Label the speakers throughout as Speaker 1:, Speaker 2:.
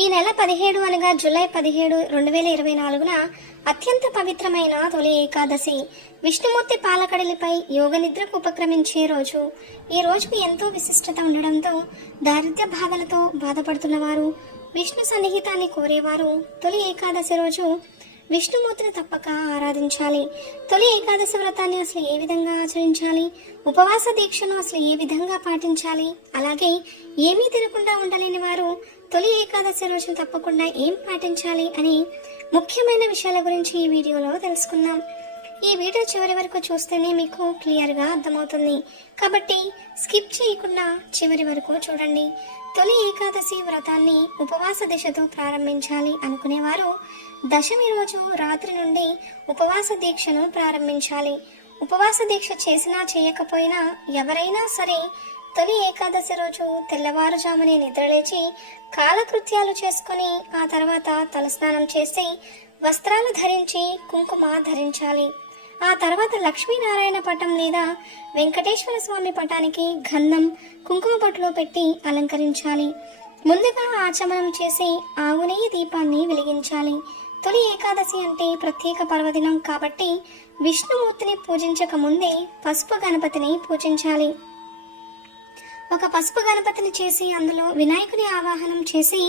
Speaker 1: ఈ నెల పదిహేడు అనగా జూలై పదిహేడు రెండు వేల ఇరవై నాలుగున అత్యంత పవిత్రమైన తొలి ఏకాదశి. విష్ణుమూర్తి పాలకడలిపై యోగ నిద్రకు ఉపక్రమించే రోజు. ఈ రోజుకు ఎంతో విశిష్టత ఉండడంతో దారిద్ర్య బాధలతో బాధపడుతున్న వారు విష్ణు సన్నిహితాన్ని కోరేవారు తొలి ఏకాదశి రోజు విష్ణుమూర్తిని తప్పక ఆరాధించాలి. తొలి ఏకాదశి వ్రతాన్ని అసలు ఏ విధంగా ఆచరించాలి? ఉపవాస దీక్షను అసలు ఏ విధంగా పాటించాలి? అలాగే ఏమీ తినకుండా ఉండలేని వారు తొలి ఏకాదశి రోజు తప్పకుండా ఏం పాటించాలి అని ముఖ్యమైన విషయాల గురించి ఈ వీడియోలో తెలుసుకుందాం. ఈ వీడియో చివరి వరకు చూస్తేనే మీకు క్లియర్గా అర్థమవుతుంది. కాబట్టి స్కిప్ చేయకుండా చివరి వరకు చూడండి. తొలి ఏకాదశి వ్రతాన్ని ఉపవాస దిశతో ప్రారంభించాలి అనుకునేవారు దశమి రోజు రాత్రి నుండి ఉపవాస దీక్షను ప్రారంభించాలి. ఉపవాస దీక్ష చేసినా చేయకపోయినా ఎవరైనా సరే తొలి ఏకాదశి రోజు తెల్లవారుజామునే నిద్రలేచి కాలకృత్యాలు చేసుకొని ఆ తర్వాత తలస్నానం చేసి వస్త్రాలు ధరించి కుంకుమ ధరించాలి. ఆ తర్వాత లక్ష్మీనారాయణ పటం లేదా వెంకటేశ్వర స్వామి పటానికి గంధం కుంకుమ పట్టులో పెట్టి అలంకరించాలి. ముందుగా ఆచమనం చేసి ఆవు నెయ్యి దీపాన్ని వెలిగించాలి. తొలి ఏకాదశి అంటే ప్రత్యేక పర్వదినం కాబట్టి విష్ణుమూర్తిని పూజించక ముందే పసుపు గణపతిని పూజించాలి. ఒక పసుపు గణపతిని చేసి అందులో వినాయకుని ఆవాహనం చేసి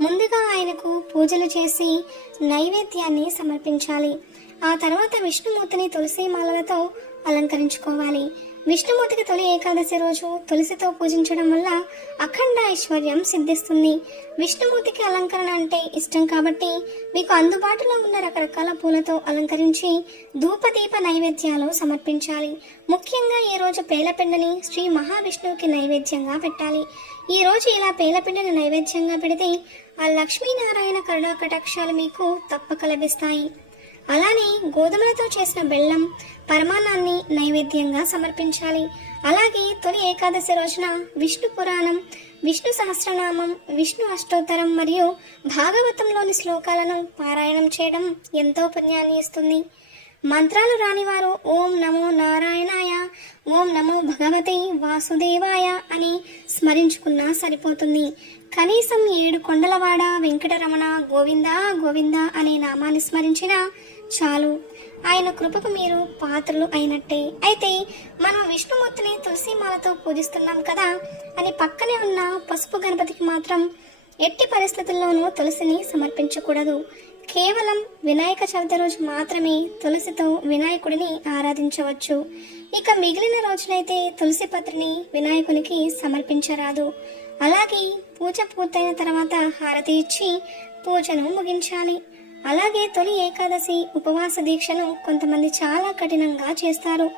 Speaker 1: ముందుగా ఆయనకు పూజలు చేసి నైవేద్యాన్ని సమర్పించాలి. ఆ తర్వాత విష్ణుమూర్తిని తులసి మాలలతో అలంకరించుకోవాలి. విష్ణుమూర్తికి తొలి ఏకాదశి రోజు తులసితో పూజించడం వల్ల అఖండ ఐశ్వర్యం సిద్ధిస్తుంది. విష్ణుమూర్తికి అలంకరణ అంటే ఇష్టం కాబట్టి మీకు అందుబాటులో ఉన్న రకరకాల పూలతో అలంకరించి ధూపదీప నైవేద్యాలు సమర్పించాలి. ముఖ్యంగా ఈ రోజు పేలపిండని శ్రీ మహావిష్ణువుకి నైవేద్యంగా పెట్టాలి. ఈ రోజు ఇలా పేలపిండిని నైవేద్యంగా పెడితే ఆ లక్ష్మీనారాయణ కరుణా కటాక్షాలు మీకు తప్పక లభిస్తాయి. అలానే గోధుమలతో చేసిన బెల్లం పరమాన్నాన్ని నైవేద్యంగా సమర్పించాలి. అలాగే తొలి ఏకాదశి రోజున విష్ణు పురాణం విష్ణు సహస్రనామం విష్ణు అష్టోత్తరం మరియు భాగవతంలోని శ్లోకాలను పారాయణం చేయడం ఎంతో పుణ్యాన్ని ఇస్తుంది. మంత్రాలు రానివారు ఓం నమో నారాయణాయ ఓం నమో భగవతే వాసుదేవాయ అని స్మరించుకున్నా సరిపోతుంది. కనీసం ఏడు కొండలవాడ వెంకటరమణ గోవింద గోవింద అనే నామాన్ని స్మరించినా చాలు. ఆయన కృపకు మీరు పాత్రలు అయినట్టే. అయితే మనం విష్ణుమూర్తిని తులసిమాలతో పూజిస్తున్నాం కదా అని పక్కనే ఉన్న పసుపు గణపతికి మాత్రం ఎట్టి పరిస్థితుల్లోనూ తులసిని సమర్పించకూడదు. కేవలం వినాయక చవితి రోజు మాత్రమే తులసితో వినాయకుడిని ఆరాధించవచ్చు. ఇక మిగిలిన రోజునైతే తులసి పత్రిని వినాయకునికి సమర్పించరాదు. అలాగే పూజ పూర్తయిన తర్వాత హారతి ఇచ్చి పూజను ముగించాలి. అలాగే తొలి ఏకాదశి ఉపవాస దీక్షను కొంతమంది చాలా కఠినంగా చేస్తారు.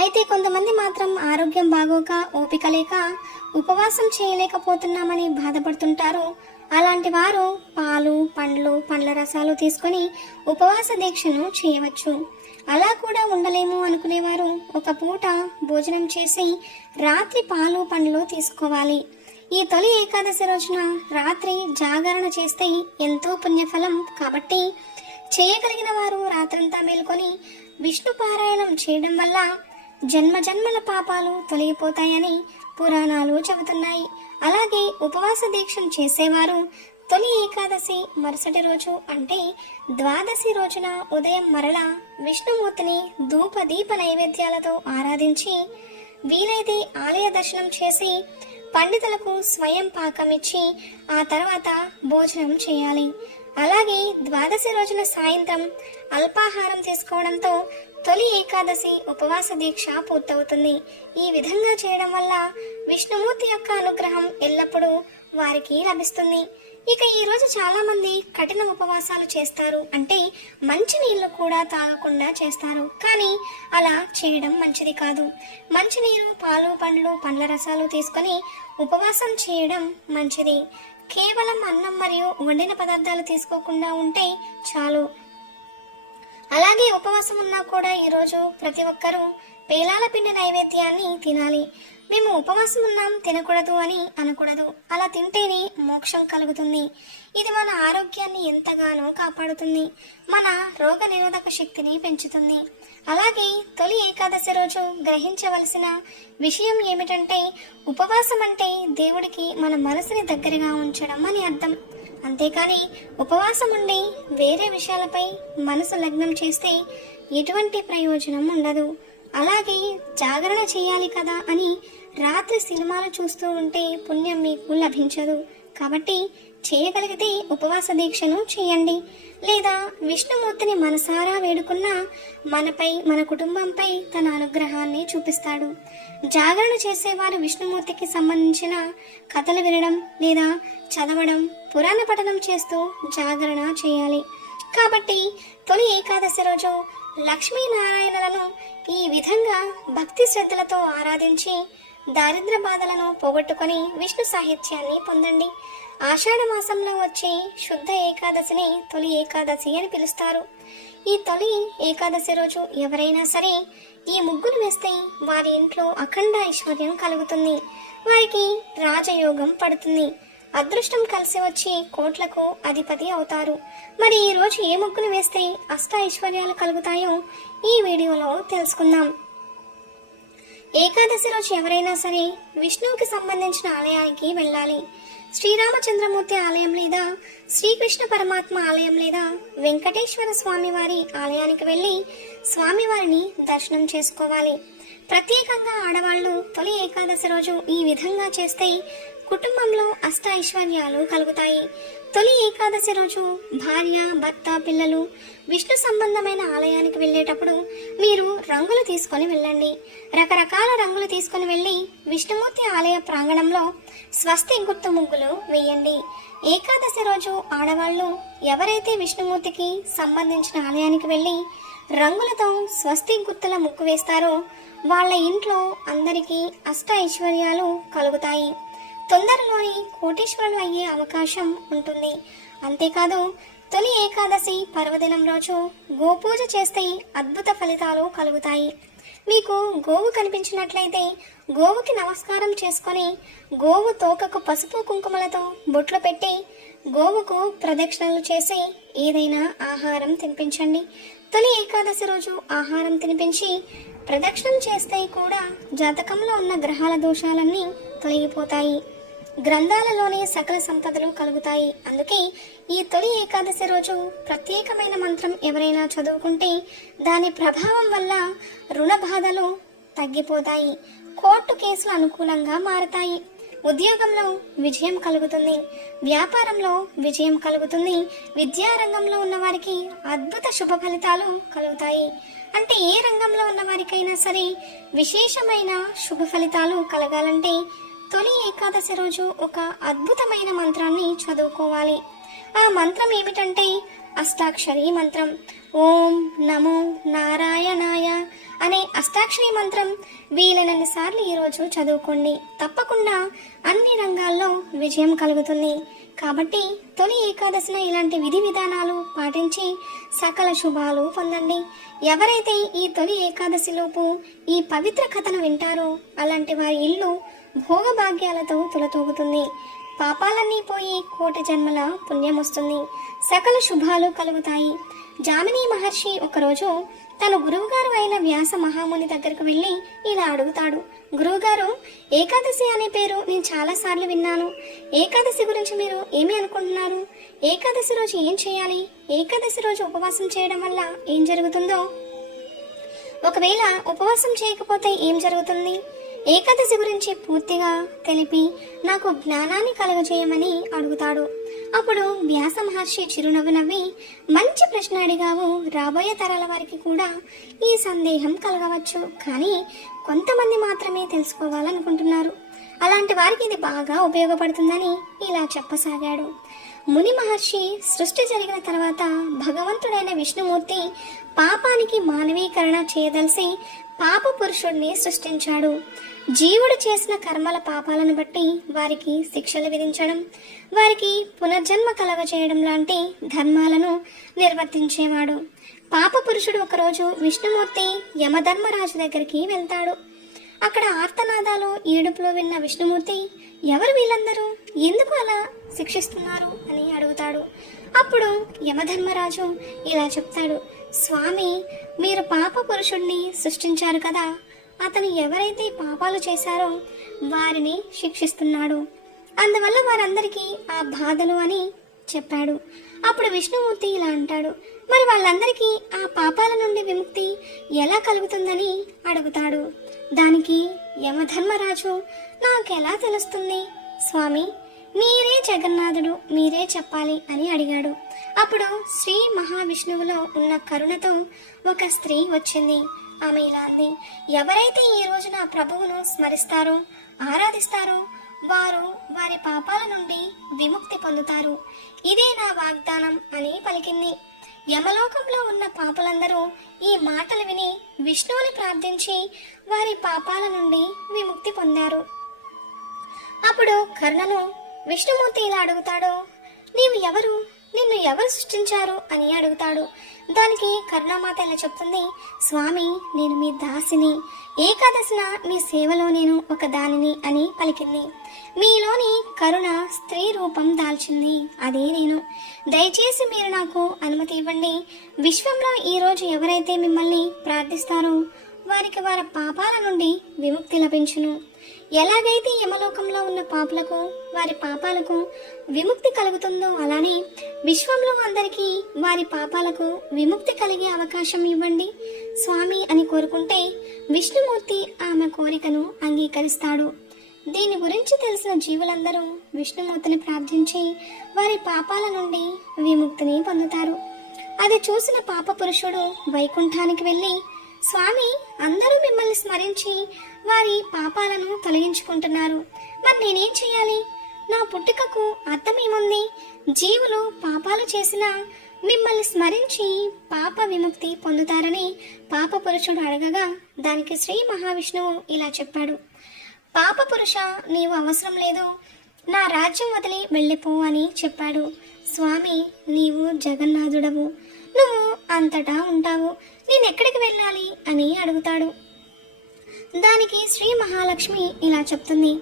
Speaker 1: అయితే కొంతమంది మాత్రం ఆరోగ్యం బాగోక ఓపిక లేక ఉపవాసం చేయలేకపోతున్నామని బాధపడుతుంటారు. అలాంటి వారు పాలు పండ్లు పండ్ల రసాలు తీసుకొని ఉపవాస దీక్షను చేయవచ్చు. అలా కూడా ఉండలేము అనుకునేవారు. ఒక పూట భోజనం చేసి రాత్రి పాలు పండ్లు తీసుకోవాలి. ఈ తొలి ఏకాదశి రోజున రాత్రి జాగరణ చేస్తే ఎంతో పుణ్యఫలం. కాబట్టి చేయగలిగిన వారు రాత్రంతా మేల్కొని విష్ణు పారాయణం చేయడం వల్ల జన్మ జన్మల పాపాలు తొలగిపోతాయని పురాణాలు చెబుతున్నాయి. అలాగే ఉపవాస దీక్షను చేసేవారు తొలి ఏకాదశి మరుసటి రోజు అంటే ద్వాదశి రోజున ఉదయం మరల విష్ణుమూర్తిని ధూప దీప నైవేద్యాలతో ఆరాధించి వీలైతే ఆలయ దర్శనం చేసి పండితులకు స్వయం పాకం ఇచ్చి ఆ తర్వాత భోజనం చేయాలి. అలాగే ద్వాదశి రోజున సాయంత్రం అల్పాహారం తీసుకోవడంతో తొలి ఏకాదశి ఉపవాస దీక్ష పూర్తవుతుంది. ఈ విధంగా చేయడం వల్ల విష్ణుమూర్తి యొక్క అనుగ్రహం ఎల్లప్పుడూ వారికి లభిస్తుంది. ఇక ఈరోజు చాలామంది చాలా మంది కఠిన ఉపవాసాలు చేస్తారు. అంటే మంచి నీళ్ళు కూడా తాగకుండా చేస్తారు. కానీ అలా చేయడం మంచిది కాదు. మంచినీరు పాలు పండ్లు పండ్ల రసాలు తీసుకొని ఉపవాసం చేయడం మంచిది. కేవలం అన్నం మరియు వండిన పదార్థాలు తీసుకోకుండా ఉంటే చాలు. అలాగే ఉపవాసం ఉన్నా కూడా ఈరోజు ప్రతి ఒక్కరూ పేలాల పిండి నైవేద్యాన్ని తినాలి. మేము ఉపవాసం ఉన్నాం తినకూడదు అని అనకూడదు. అలా తింటేనే మోక్షం కలుగుతుంది. ఇది మన ఆరోగ్యాన్ని ఎంతగానో కాపాడుతుంది. మన రోగ నిరోధక శక్తిని పెంచుతుంది. అలాగే తొలి ఏకాదశి రోజు గ్రహించవలసిన విషయం ఏమిటంటే ఉపవాసం అంటే దేవుడికి మన మనసుని దగ్గరగా ఉంచడం అని అర్థం. అంతేకాని ఉపవాసం ఉండి వేరే విషయాలపై మనసు లగ్నం చేస్తే ఎటువంటి ప్రయోజనం ఉండదు. అలాగే జాగరణ చేయాలి కదా అని రాత్రి సినిమాలు చూస్తూ ఉంటే పుణ్యం మీకు లభించదు. కాబట్టి చేయగలిగితే ఉపవాస దీక్షను చేయండి. లేదా విష్ణుమూర్తిని మనసారా వేడుకున్న మనపై మన కుటుంబంపై తన అనుగ్రహాన్ని చూపిస్తాడు. జాగరణ చేసేవారు విష్ణుమూర్తికి సంబంధించిన కథలు వినడం లేదా చదవడం పురాణ పఠనం చేస్తూ జాగరణ చేయాలి. కాబట్టి తొలి ఏకాదశి రోజు లక్ష్మీనారాయణలను ఈ విధంగా భక్తి శ్రద్ధలతో ఆరాధించి దారిద్ర బాధలను పోగొట్టుకొని విష్ణు సాహిత్యాన్ని పొందండి. ఆషాఢ మాసంలో వచ్చే శుద్ధ ఏకాదశిని తొలి ఏకాదశి అని పిలుస్తారు. ఈ తొలి ఏకాదశి రోజు ఎవరైనా సరే ఈ ముగ్గులు వేస్తే వారి ఇంట్లో అఖండ ఐశ్వర్యం కలుగుతుంది. వారికి రాజయోగం పడుతుంది. అదృష్టం కలిసి వచ్చి కోట్లకు అధిపతి అవుతారు. మరి ఈ రోజు ఏ ముగ్గులు వేస్తే అష్ట ఐశ్వర్యాలు కలుగుతాయో ఈ వీడియోలో తెలుసుకుందాం. ఏకాదశి రోజు ఎవరైనా సరే విష్ణువుకి సంబంధించిన ఆలయానికి వెళ్ళాలి. శ్రీరామచంద్రమూర్తి ఆలయం లేదా శ్రీకృష్ణ పరమాత్మ ఆలయం లేదా వెంకటేశ్వర స్వామివారి ఆలయానికి వెళ్ళి స్వామివారిని దర్శనం చేసుకోవాలి. ప్రత్యేకంగా ఆడవాళ్ళు తొలి ఏకాదశి రోజు ఈ విధంగా చేస్తే కుటుంబంలో అష్ట ఐశ్వర్యాలు కలుగుతాయి. తొలి ఏకాదశి రోజు భార్య భర్త పిల్లలు విష్ణు సంబంధమైన ఆలయానికి వెళ్ళేటప్పుడు మీరు రంగులు తీసుకొని వెళ్ళండి. రకరకాల రంగులు తీసుకొని వెళ్ళి విష్ణుమూర్తి ఆలయ ప్రాంగణంలో స్వస్తి గుర్తు ముగ్గులు వేయండి. ఏకాదశి రోజు ఆడవాళ్ళు ఎవరైతే విష్ణుమూర్తికి సంబంధించిన ఆలయానికి వెళ్ళి రంగులతో స్వస్తి గుర్తుల ముగ్గు వేస్తారో వాళ్ళ ఇంట్లో అందరికీ అష్ట ఐశ్వర్యాలు కలుగుతాయి. తొందరలోనే కోటీశ్వరులు అయ్యే అవకాశం ఉంటుంది. అంతేకాదు తొలి ఏకాదశి పర్వదినం రోజు గోపూజ చేస్తే అద్భుత ఫలితాలు కలుగుతాయి. మీకు గోవు కనిపించినట్లయితే గోవుకి నమస్కారం చేసుకొని గోవు తోకకు పసుపు కుంకుమలతో బొట్లు పెట్టి గోవుకు ప్రదక్షిణలు చేసి ఏదైనా ఆహారం తినిపించండి. తొలి ఏకాదశి రోజు ఆహారం తినిపించి ప్రదక్షిణం చేస్తే కూడా జాతకంలో ఉన్న గ్రహాల దోషాలన్నీ తొలగిపోతాయి. గ్రంథాలలోనే సకల సంపదలు కలుగుతాయి. అందుకే ఈ తొలి ఏకాదశి రోజు ప్రత్యేకమైన మంత్రం ఎవరైనా చదువుకుంటే దాని ప్రభావం వల్ల రుణ బాధలు తగ్గిపోతాయి. కోర్టు కేసులు అనుకూలంగా మారతాయి. ఉద్యోగంలో విజయం కలుగుతుంది. వ్యాపారంలో విజయం కలుగుతుంది. విద్యారంగంలో ఉన్న వారికి అద్భుత శుభ ఫలితాలు కలుగుతాయి. అంటే ఏ రంగంలో ఉన్న వారికైనా సరే విశేషమైన శుభ ఫలితాలు కలగాలంటే తొలి ఏకాదశి రోజు ఒక అద్భుతమైన మంత్రాన్ని చదువుకోవాలి. ఆ మంత్రం ఏమిటంటే అష్టాక్షరి మంత్రం. ఓం నమో నారాయణాయ అనే అష్టాక్షరి మంత్రం వీలైనన్ని సార్లు ఈరోజు చదువుకోండి. తప్పకుండా అన్ని రంగాల్లో విజయం కలుగుతుంది. కాబట్టి తొలి ఏకాదశిన ఇలాంటి విధి విధానాలు పాటించి సకల శుభాలు పొందండి. ఎవరైతే ఈ తొలి ఏకాదశిలోపు ఈ పవిత్ర కథను వింటారో అలాంటి వారి ఇల్లు భోగభాగ్యాలతో తులతూగుతుంది. పాపాలన్నీ పోయి కోటి జన్మల పుణ్యం వస్తుంది సకల శుభాలు కలుగుతాయి. జామిని మహర్షి ఒకరోజు తన గురువుగారు అయిన వ్యాస మహాముని దగ్గరకు వెళ్ళి ఇలా అడుగుతాడు. గురువుగారు ఏకాదశి అనే పేరు నేను చాలా సార్లు విన్నాను. ఏకాదశి గురించి మీరు ఏమి అనుకుంటున్నారు? ఏకాదశి రోజు ఏం చేయాలి? ఏకాదశి రోజు ఉపవాసం చేయడం వల్ల ఏం జరుగుతుందో? ఒకవేళ ఉపవాసం చేయకపోతే ఏం జరుగుతుంది? ఏకాదశి గురించి పూర్తిగా తెలిపి నాకు జ్ఞానాన్ని కలుగజేయమని అడుగుతాడు. అప్పుడు వ్యాస మహర్షి చిరునవ్వు నవ్వి మంచి ప్రశ్న అడిగావు. రాబోయే తరాల వారికి కూడా ఈ సందేహం కలగవచ్చు. కానీ కొంతమంది మాత్రమే తెలుసుకోవాలనుకుంటున్నారు. అలాంటి వారికి ఇది బాగా ఉపయోగపడుతుందని ఇలా చెప్పసాగాడు. ముని మహర్షి సృష్టి జరిగిన తర్వాత భగవంతుడైన విష్ణుమూర్తి పాపానికి మానవీకరణ చేయదలిసి పాప పురుషుడిని సృష్టించాడు. జీవుడు చేసిన కర్మల పాపాలను బట్టి వారికి శిక్షలు విధించడం వారికి పునర్జన్మ కలగజేయడం లాంటి ధర్మాలను నిర్వర్తించేవాడు. పాప పురుషుడు ఒకరోజు విష్ణుమూర్తి యమధర్మరాజు దగ్గరికి వెళ్తాడు. అక్కడ ఆర్తనాదాలు ఏడుపులో విన్న విష్ణుమూర్తి ఎవరు వీళ్ళందరూ? ఎందుకు అలా శిక్షిస్తున్నారు? అని అడుగుతాడు. అప్పుడు యమధర్మరాజు ఇలా చెప్తాడు స్వామి మీరు పాప పురుషుణ్ణి సృష్టించారు కదా. అతను ఎవరైతే పాపాలు చేశారో వారిని శిక్షిస్తున్నాడు. అందువల్ల వారందరికీ ఆ బాధలు అని చెప్పాడు. అప్పుడు విష్ణుమూర్తి ఇలా అంటాడు మరి వాళ్ళందరికీ ఆ పాపాల నుండి విముక్తి ఎలా కలుగుతుందని అడుగుతాడు. దానికి యమధర్మరాజు నాకెలా తెలుస్తుంది? స్వామి మీరే జగన్నాథుడు మీరే చెప్పాలి అని అడిగాడు. అప్పుడు శ్రీ మహావిష్ణువులో ఉన్న కరుణతో ఒక స్త్రీ వచ్చింది. ఆమె ఇలా అంది ఎవరైతే ఈ రోజున ప్రభువును స్మరిస్తారో ఆరాధిస్తారో వారు వారి పాపాల నుండి విముక్తి పొందుతారు. ఇదే నా వాగ్దానం అని పలికింది. యమలోకంలో ఉన్న పాపలందరూ ఈ మాటలు విని విష్ణువుని ప్రార్థించి వారి పాపాల నుండి విముక్తి పొందారు. అప్పుడు కర్ణను విష్ణుమూర్తి ఇలా అడుగుతాడు? నీవు ఎవరు? నిన్ను ఎవరు సృష్టించారు అని అడుగుతాడు. దానికి కరుణామాత ఇలా చెప్తుంది స్వామి నేను మీ దాసిని. ఏకాదశిన మీ సేవలో నేను ఒక దానిని అని పలికింది. మీలోని కరుణ స్త్రీ రూపం దాల్చింది. అదే నేను. దయచేసి మీరు నాకు అనుమతి ఇవ్వండి. విశ్వంలో ఈరోజు ఎవరైతే మిమ్మల్ని ప్రార్థిస్తారో వారికి వారి పాపాల నుండి విముక్తి లభించును. ఎలాగైతే యమలోకంలో ఉన్న పాపులకు వారి పాపాలకు విముక్తి కలుగుతుందో అలానే విశ్వంలో అందరికీ వారి పాపాలకు విముక్తి కలిగే అవకాశం ఇవ్వండి స్వామి అని కోరుకుంటే విష్ణుమూర్తి ఆమె కోరికను అంగీకరిస్తాడు. దీని గురించి తెలిసిన జీవులందరూ విష్ణుమూర్తిని ప్రార్థించి వారి పాపాల నుండి విముక్తిని పొందుతారు. అది చూసిన పాప పురుషుడు వైకుంఠానికి వెళ్ళి స్వామి అందరూ మిమ్మల్ని స్మరించి వారి పాపాలను తొలగించుకుంటున్నారు. మరి నేనేం చేయాలి? నా పుట్టుకకు అర్థమేముంది? జీవులు పాపాలు చేసినా మిమ్మల్ని స్మరించి పాప విముక్తి పొందుతారని పాప పురుషుడు అడగగా దానికి శ్రీ మహావిష్ణువు ఇలా చెప్పాడు. పాప పురుష నీవు అవసరం లేదు. నా రాజ్యం వదిలి వెళ్ళిపో అని చెప్పాడు. స్వామి నీవు జగన్నాథుడవు. నువ్వు అంతటా ఉంటావు. నేను ఎక్కడికి వెళ్ళాలి అని అడుగుతాడు. దానికి శ్రీ మహాలక్ష్మి ఇలా చెప్తుంది.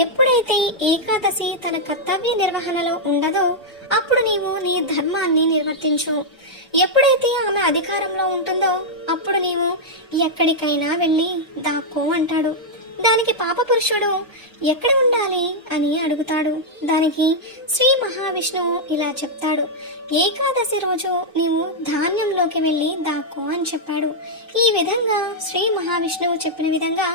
Speaker 1: ఎప్పుడైతే ఏకాదశి తన కర్తవ్య నిర్వహణలో ఉండదో అప్పుడు నీవు నీ ధర్మాన్ని నిర్వర్తించు. ఎప్పుడైతే ఆమె అధికారంలో ఉంటుందో అప్పుడు నీవు ఎక్కడికైనా వెళ్ళి దాక్కో అంటాడు. దానికి పాపపురుషుడు ఎక్కడ ఉండాలి అని అడుగుతాడు. దానికి శ్రీ మహావిష్ణువు ఇలా చెప్తాడు. ఏకాదశి రోజు నీవు ధాన్యంలోకి వెళ్ళి దాక్కో అని చెప్పాడు. ఈ విధంగా శ్రీ మహావిష్ణువు చెప్పిన విధంగా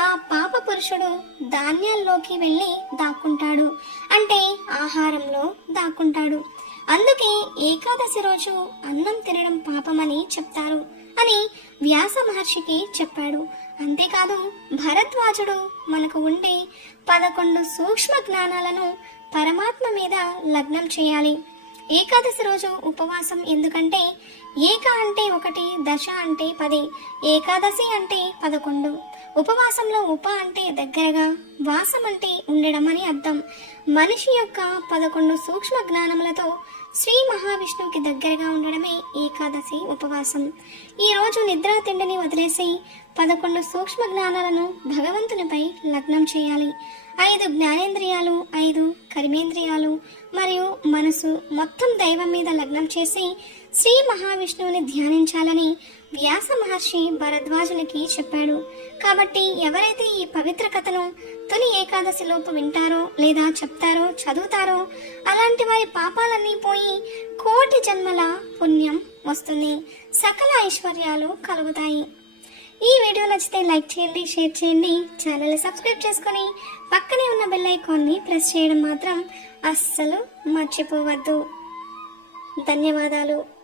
Speaker 1: ఆ పాప పురుషుడు ధాన్యాల్లోకి వెళ్ళి దాక్కుంటాడు. అంటే ఆహారంలో దాక్కుంటాడు. అందుకే ఏకాదశి రోజు అన్నం తినడం పాపమని చెప్తారు. అని వ్యాస మహర్షికి చెప్పాడు. అంతేకాదు భరద్వాజుడు మనకు ఉండే పదకొండు సూక్ష్మ జ్ఞానాలను పరమాత్మ మీద లగ్నం చేయాలి. ఏకాదశి రోజు ఉపవాసం ఎందుకంటే ఏక అంటే ఒకటి దశ అంటే పది ఏకాదశి అంటే పదకొండు. ఉపవాసంలో ఉప అంటే దగ్గరగా వాసం అంటే ఉండడం అని అర్థం. మనిషి యొక్క పదకొండు సూక్ష్మ జ్ఞానములతో శ్రీ మహావిష్ణువుకి దగ్గరగా ఉండడమే ఏకాదశి ఉపవాసం. ఈ రోజు నిద్రా తిండిని వదిలేసి పదకొండు సూక్ష్మ జ్ఞానాలను భగవంతునిపై లగ్నం చేయాలి. ఐదు జ్ఞానేంద్రియాలు ఐదు కర్మేంద్రియాలు మరియు మనసు మొత్తం దైవం మీద లగ్నం చేసి శ్రీ మహావిష్ణువుని ధ్యానించాలని వ్యాస మహర్షి భరద్వాజునికి చెప్పాడు. కాబట్టి ఎవరైతే ఈ పవిత్ర కథను తొలి ఏకాదశిలోపు వింటారో లేదా చెప్తారో చదువుతారో అలాంటి వారి పాపాలన్నీ పోయి కోటి జన్మల పుణ్యం వస్తుంది. సకల ఐశ్వర్యాలు కలుగుతాయి. ఈ వీడియో నచ్చితే లైక్ చేయండి షేర్ చేయండి ఛానల్ని సబ్స్క్రైబ్ చేసుకొని పక్కనే ఉన్న బెల్ ఐకాన్ని ప్రెస్ చేయడం మాత్రం అస్సలు మర్చిపోవద్దు. ధన్యవాదాలు.